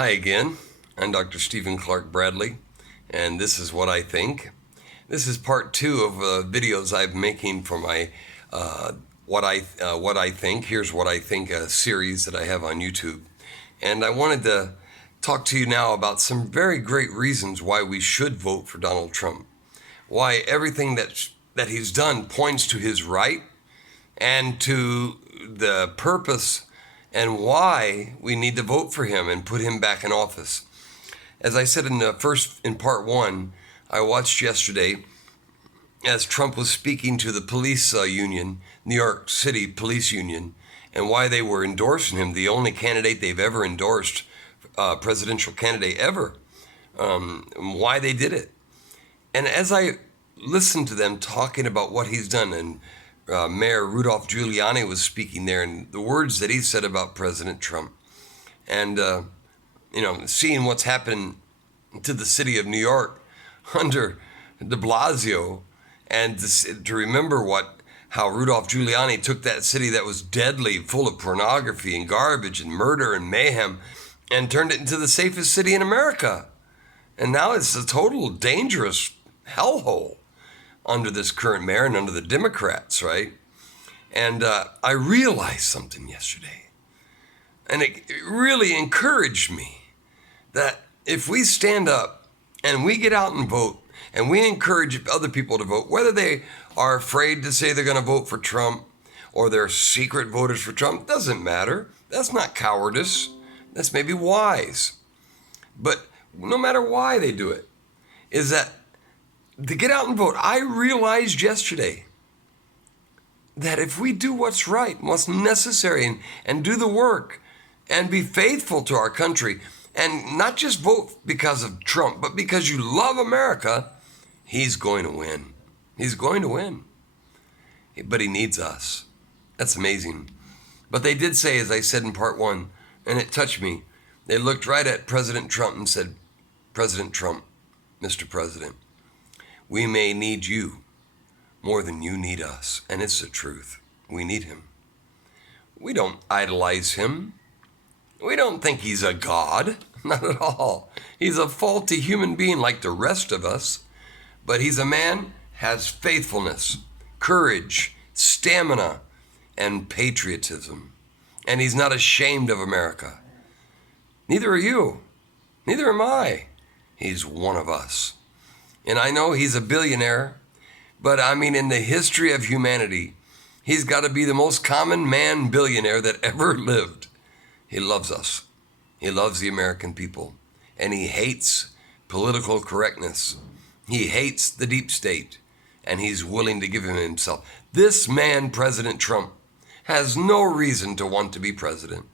Hi again. I'm Dr. Stephen Clark Bradley, and this is what I think. This is part two of videos I'm making for my what I think. Here's what I think, a series that I have on YouTube, and I wanted to talk to you now about some very great reasons why we should vote for Donald Trump. Why everything that he's done points to his right and to the purpose and why we need to vote for him and put him back in office. As I said in part one, I watched yesterday as Trump was speaking to the police union, New York City Police Union, and why they were endorsing him, the only candidate they've ever endorsed, presidential candidate ever, why they did it. And as I listened to them talking about what he's done, and Mayor Rudolph Giuliani was speaking there, and the words that he said about President Trump, and seeing what's happened to the city of New York under de Blasio, and to remember how Rudolph Giuliani took that city that was deadly, full of pornography and garbage and murder and mayhem, and turned it into the safest city in America. And now it's a total dangerous hellhole under this current mayor and under the Democrats, right? And I realized something yesterday, and it really encouraged me that if we stand up and we get out and vote, and we encourage other people to vote, whether they are afraid to say they're going to vote for Trump or they're secret voters for Trump, doesn't matter. That's not cowardice. That's maybe wise. But no matter why they do it, is that to get out and vote. I realized yesterday that if we do what's right, what's necessary, and do the work and be faithful to our country, and not just vote because of Trump, but because you love America, he's going to win. He's going to win. But he needs us. That's amazing. But they did say, as I said in part one, and it touched me, they looked right at President Trump and said, President Trump, Mr. President, we may need you more than you need us. And it's the truth. We need him. We don't idolize him. We don't think he's a god. Not at all. He's a faulty human being like the rest of us. But he's a man, has faithfulness, courage, stamina, and patriotism. And he's not ashamed of America. Neither are you. Neither am I. He's one of us. And I know he's a billionaire, but I mean, in the history of humanity, he's got to be the most common man billionaire that ever lived. He loves us. He loves the American people. And he hates political correctness. He hates the deep state. And he's willing to give him himself. This man, President Trump, has no reason to want to be president.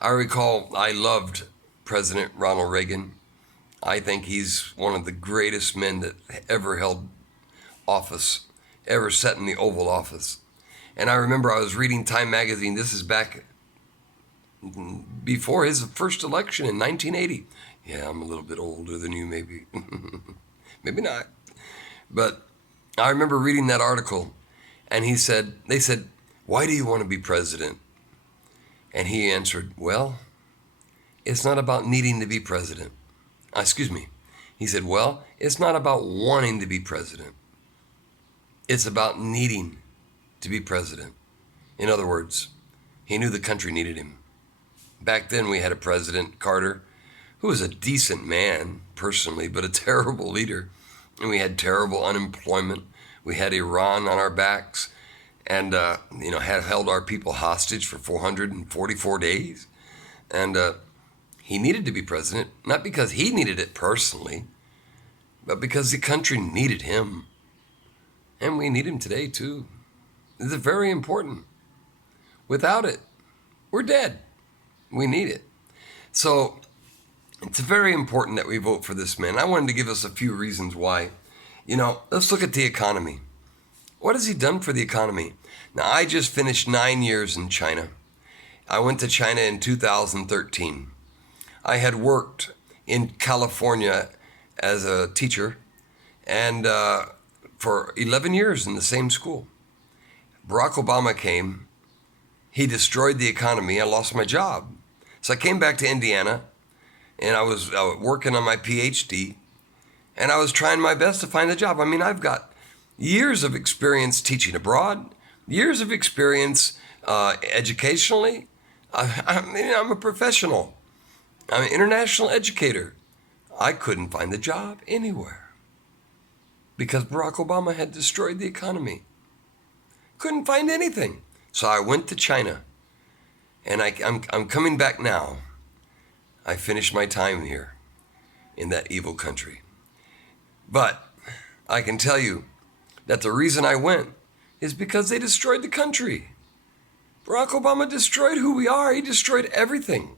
I recall I loved President Ronald Reagan. I think he's one of the greatest men that ever held office, ever sat in the Oval Office. And I remember I was reading Time magazine. This is back before his first election in 1980. Yeah, I'm a little bit older than you, maybe. Maybe not. But I remember reading that article, and they said, why do you want to be president? And he answered, well, it's not about needing to be president. He said, well, it's not about wanting to be president. It's about needing to be president. In other words, he knew the country needed him. Back then we had a president, Carter, who was a decent man personally, but a terrible leader. And we had terrible unemployment. We had Iran on our backs and, had held our people hostage for 444 days. And, he needed to be president, not because he needed it personally, but because the country needed him. And we need him today, too. It's very important. Without it, we're dead. We need it. So it's very important that we vote for this man. I wanted to give us a few reasons why. Let's look at the economy. What has he done for the economy? Now, I just finished 9 years in China. I went to China in 2013. I had worked in California as a teacher and for 11 years in the same school. Barack Obama came. He destroyed the economy. I lost my job. So I came back to Indiana, and I was working on my PhD, and I was trying my best to find a job. I mean, I've got years of experience teaching abroad, years of experience educationally. I'm a professional. I'm an international educator. I couldn't find a job anywhere because Barack Obama had destroyed the economy. Couldn't find anything. So I went to China, and I'm coming back now. I finished my time here in that evil country. But I can tell you that the reason I went is because they destroyed the country. Barack Obama destroyed who we are. He destroyed everything.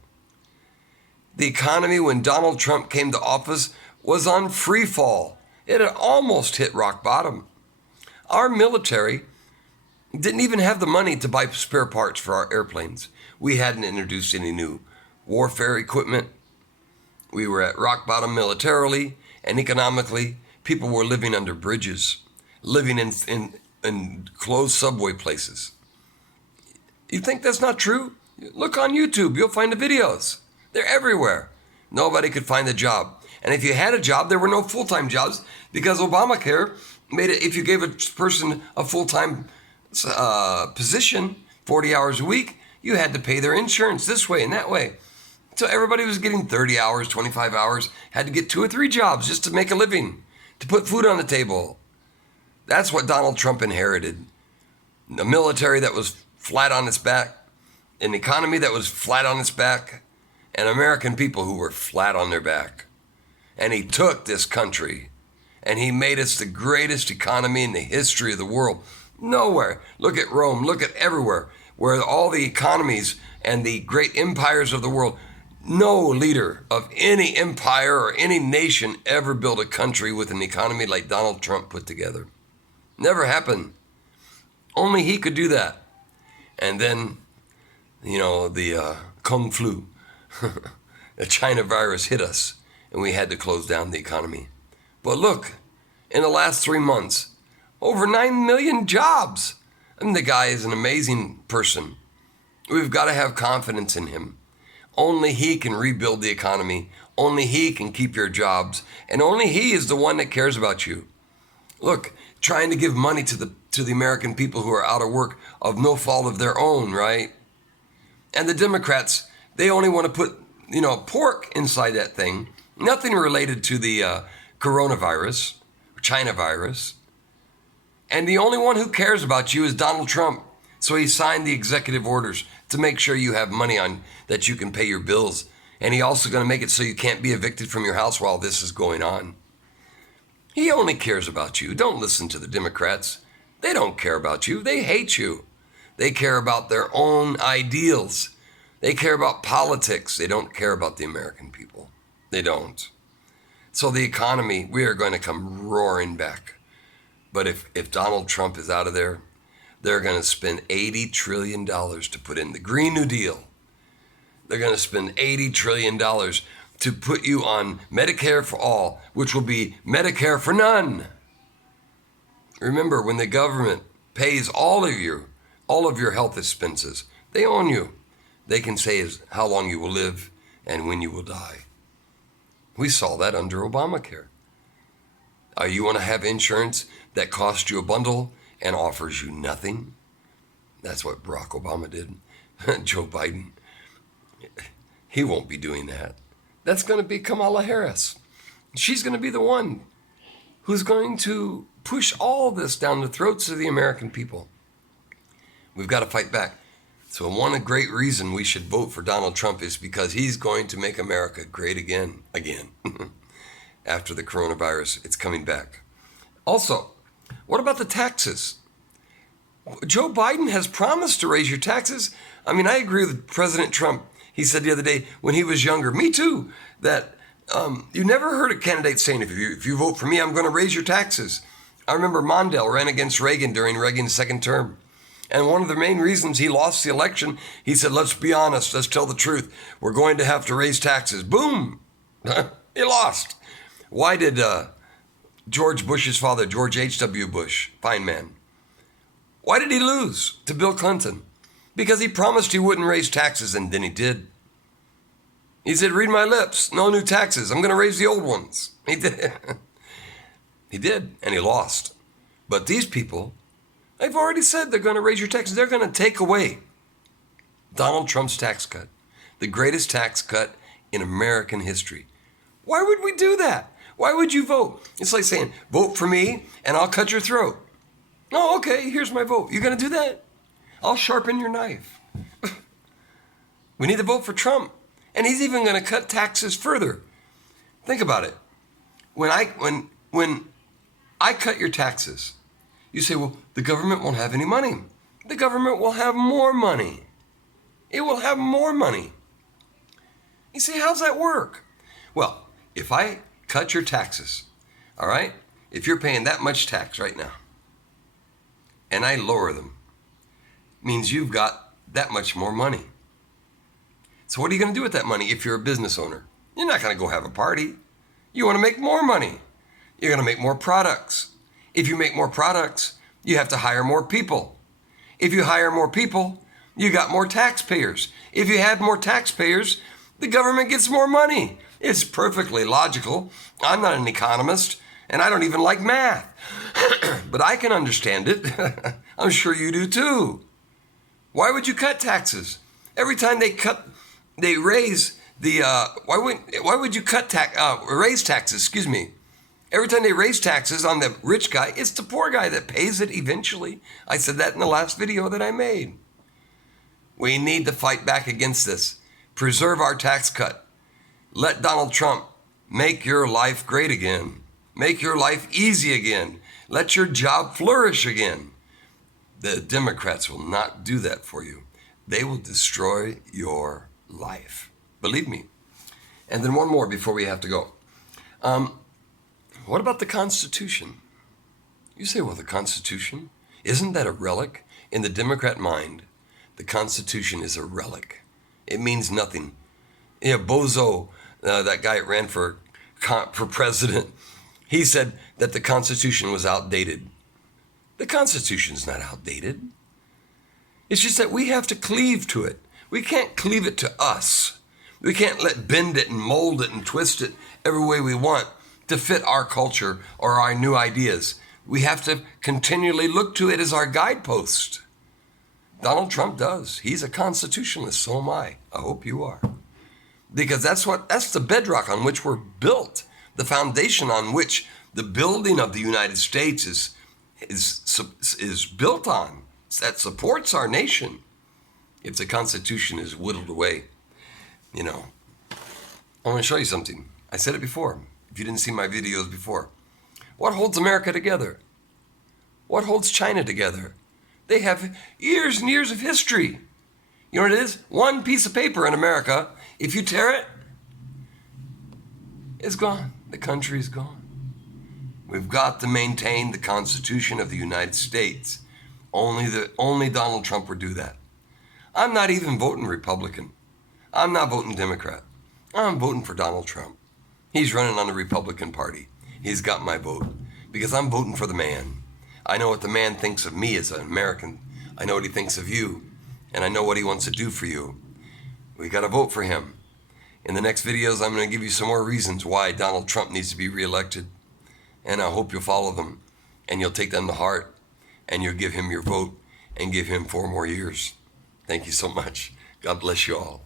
The economy, when Donald Trump came to office, was on free fall. It had almost hit rock bottom. Our military didn't even have the money to buy spare parts for our airplanes. We hadn't introduced any new warfare equipment. We were at rock bottom militarily and economically. People were living under bridges, living in closed subway places. You think that's not true? Look on YouTube. You'll find the videos. They're everywhere. Nobody could find a job. And if you had a job, there were no full-time jobs because Obamacare made it, if you gave a person a full-time position, 40 hours a week, you had to pay their insurance this way and that way. So everybody was getting 30 hours, 25 hours, had to get 2 or 3 jobs just to make a living, to put food on the table. That's what Donald Trump inherited. A military that was flat on its back, an economy that was flat on its back, and American people who were flat on their back. And he took this country and he made us the greatest economy in the history of the world. Nowhere. Look at Rome, look at everywhere, where all the economies and the great empires of the world, no leader of any empire or any nation ever built a country with an economy like Donald Trump put together. Never happened. Only he could do that. And then, the Kung Flu, the China virus hit us, and we had to close down the economy. But look, in the last 3 months, over 9 million jobs. And the guy is an amazing person. We've got to have confidence in him. Only he can rebuild the economy. Only he can keep your jobs. And only he is the one that cares about you. Look, trying to give money to the American people who are out of work of no fault of their own, right? And the Democrats, they only want to put, pork inside that thing. Nothing related to the coronavirus, China virus. And the only one who cares about you is Donald Trump. So he signed the executive orders to make sure you have money on that you can pay your bills. And he also going to make it so you can't be evicted from your house while this is going on. He only cares about you. Don't listen to the Democrats. They don't care about you. They hate you. They care about their own ideals. They care about politics. They don't care about the American people. They don't. So the economy, we are going to come roaring back. But if Donald Trump is out of there, they're going to spend $80 trillion to put in the Green New Deal. They're going to spend $80 trillion to put you on Medicare for all, which will be Medicare for none. Remember, when the government pays all of your health expenses, they own you. They can say how long you will live and when you will die. We saw that under Obamacare. You want to have insurance that costs you a bundle and offers you nothing? That's what Barack Obama did. Joe Biden, he won't be doing that. That's going to be Kamala Harris. She's going to be the one who's going to push all this down the throats of the American people. We've got to fight back. So one great reason we should vote for Donald Trump is because he's going to make America great again. After the coronavirus, it's coming back. Also, what about the taxes? Joe Biden has promised to raise your taxes. I mean, I agree with President Trump. He said the other day when he was younger, me too, that you never heard a candidate saying, if you vote for me, I'm going to raise your taxes. I remember Mondale ran against Reagan during Reagan's second term. And one of the main reasons he lost the election, he said, let's be honest, let's tell the truth. We're going to have to raise taxes. Boom. He lost. Why did George Bush's father, George H.W. Bush, fine man, why did he lose to Bill Clinton? Because he promised he wouldn't raise taxes, and then he did. He said, read my lips, no new taxes. I'm going to raise the old ones. He did. He did, and he lost. But these people, they've already said they're going to raise your taxes. They're going to take away Donald Trump's tax cut, the greatest tax cut in American history. Why would we do that? Why would you vote? It's like saying, vote for me and I'll cut your throat. Oh, okay, here's my vote. You're going to do that? I'll sharpen your knife. We need to vote for Trump. And he's even going to cut taxes further. Think about it. When I cut your taxes, you say, well, the government won't have any money. The government will have more money. It will have more money. You say, how's that work? Well, if I cut your taxes, all right, if you're paying that much tax right now, and I lower them, means you've got that much more money. So what are you going to do with that money if you're a business owner? You're not going to go have a party. You want to make more money. You're going to make more products. If you make more products, you have to hire more people. If you hire more people, you got more taxpayers. If you have more taxpayers, the government gets more money. It's perfectly logical. I'm not an economist, and I don't even like math. But I can understand it. I'm sure you do too. Why would you cut taxes? Every time they raise the, why would you raise taxes, excuse me. Every time they raise taxes on the rich guy, it's the poor guy that pays it eventually. I said that in the last video that I made. We need to fight back against this. Preserve our tax cut. Let Donald Trump make your life great again. Make your life easy again. Let your job flourish again. The Democrats will not do that for you. They will destroy your life. Believe me. And then one more before we have to go. What about the Constitution? You say, well, the Constitution, isn't that a relic? In the Democrat mind, the Constitution is a relic. It means nothing. You know, Bozo, that guy that ran for president, he said that the Constitution was outdated. The Constitution's not outdated. It's just that we have to cleave to it. We can't cleave it to us. We can't bend it and mold it and twist it every way we want to fit our culture or our new ideas. We have to continually look to it as our guidepost. Donald Trump does. He's a constitutionalist, so am I. I hope you are. Because that's the bedrock on which we're built, the foundation on which the building of the United States is built on, that supports our nation. If the Constitution is whittled away, I want to show you something. I said it before, if you didn't see my videos before. What holds America together? What holds China together? They have years and years of history. You know what it is? One piece of paper in America, if you tear it, it's gone. The country is gone. We've got to maintain the Constitution of the United States. Only Donald Trump would do that. I'm not even voting Republican. I'm not voting Democrat. I'm voting for Donald Trump. He's running on the Republican Party. He's got my vote because I'm voting for the man. I know what the man thinks of me as an American. I know what he thinks of you, and I know what he wants to do for you. We got to vote for him. In the next videos, I'm going to give you some more reasons why Donald Trump needs to be reelected, and I hope you'll follow them, and you'll take them to heart, and you'll give him your vote, and give him 4 more years. Thank you so much. God bless you all.